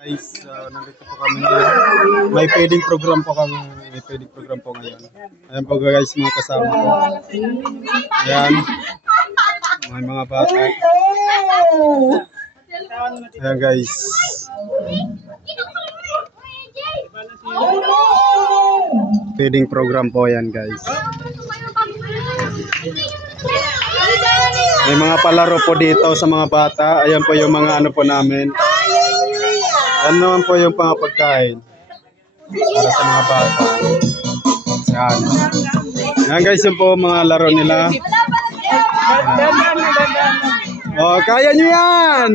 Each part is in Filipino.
Guys, nandito po kami ngayon. May feeding program po kami. May feeding program po ngayon. Ayan po guys, mga kasama ko. Ayan. May mga bata. Ayan guys. Feeding program po yan guys. May mga palaro po dito sa mga bata. Ayan po yung mga ano po namin. Ano naman po yung pangapagkain para sa mga bata. Yan. Yan guys, yung po mga laro nila. Oh, kaya nyo yan!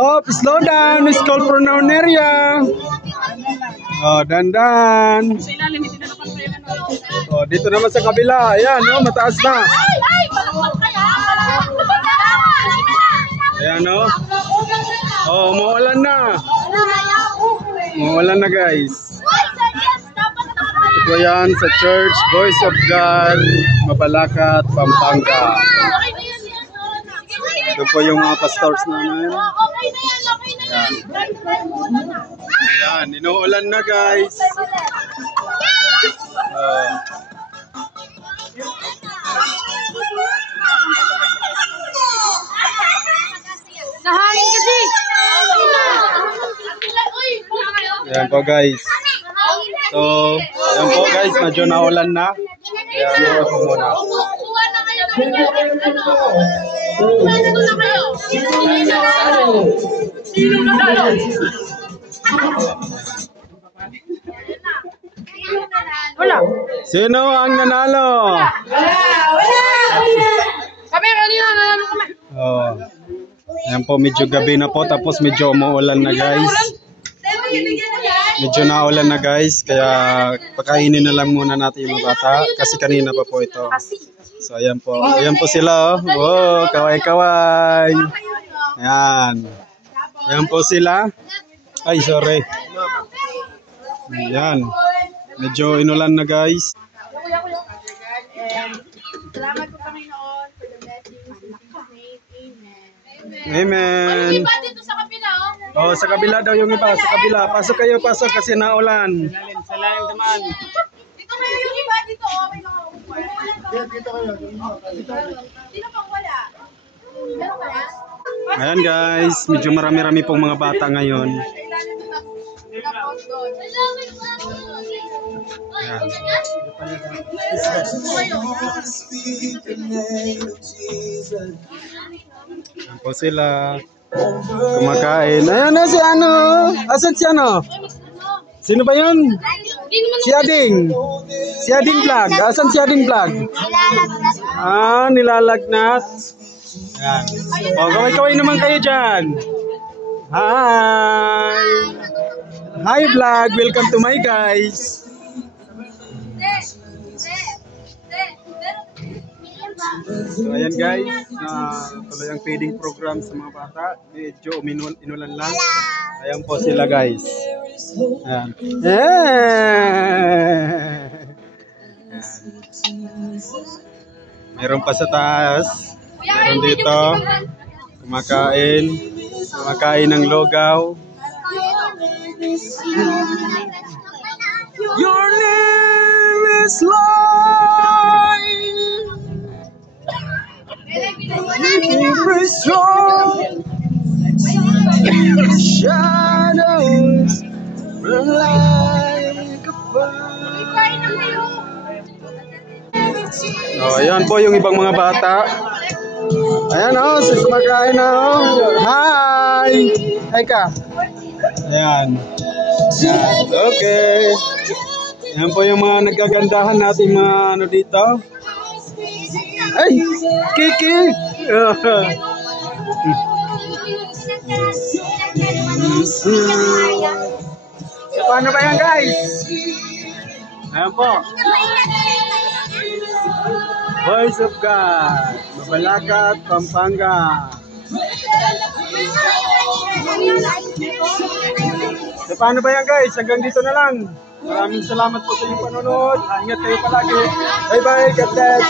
Oh, slow down! School pronoun area! Oh, dandan! Oh, dito naman sa kabila. Ayan, oh, mataas na. Ayan, oh. Oh, umuulan na. Umuulan na guys. Ito yan sa Church Voice of God, Mabalacat, Pampanga. Ito po yung mga pastors namin. Ayan. Ayan, inuulan na guys. Nahangin kasi. Ayan po guys. So, ayan po guys, medyo naulan na. Ayan, muna po muna. Kuha na kayo. Kuha na kayo. Sino nanalo? Wala. Sino ang nanalo? Kami kanina nanalo kami. Oh. Ayan po, medyo gabi na po, tapos medyo umuulan na guys. Medyo naulan na guys, kaya pakainin na lang muna natin yung mga bata kasi kanina pa po ito. So ayan po sila. Oh, kaway-kaway. Ayan. Ayan po sila. Ay, sorry. Ayan. Medyo inulan na guys. Salamat po kami noon for the blessings. Amen. Iba dito sa kabila, Oh, sa kabila daw yung iba, sa kabila. Pasok kayo, pasok kasi naulan. Sa layang daman. Dito kayo yung iba dito, may mga upuan. Dito kayo. Sino pang wala? Meron kaya? Ayan guys, medyo marami-rami pong mga bata ngayon. Ayan. Ayan po sila. Kumakain. Ayan na si ano. Asan si ano? Sino ba yun? Si Ading. Si Ading Vlog. Asan si Ading Vlog? Ah, nilalagnat. Ayan. O, kaway-kaway naman kayo dyan. Hi. Hi vlog. Welcome to my guys. So ayan guys, tuloy ang feeding program sa mga bata. Medyo inulan lang. Ayan po sila guys. Ayan. Meron pa sa taas. Meron dito. Kumakain ng logaw. Your name is light. Every strong shadows run like a fire. Oh, ayan po yung ibang mga bata. Ayan oh, kumakain na oh. Hi! Hi ka. Ayan. Ayan. Okay. Ayan po yung mga nagagandahan natin mga ano dito. Ay! Kiki! So, paano ba yan guys? Ayan po. Voice of God, Mabalacat, Pampanga. So, paano ba yan guys? Hanggang dito na lang. Maraming salamat po sa inyong panonood. Ingat kayo palagi. Bye bye. God bless.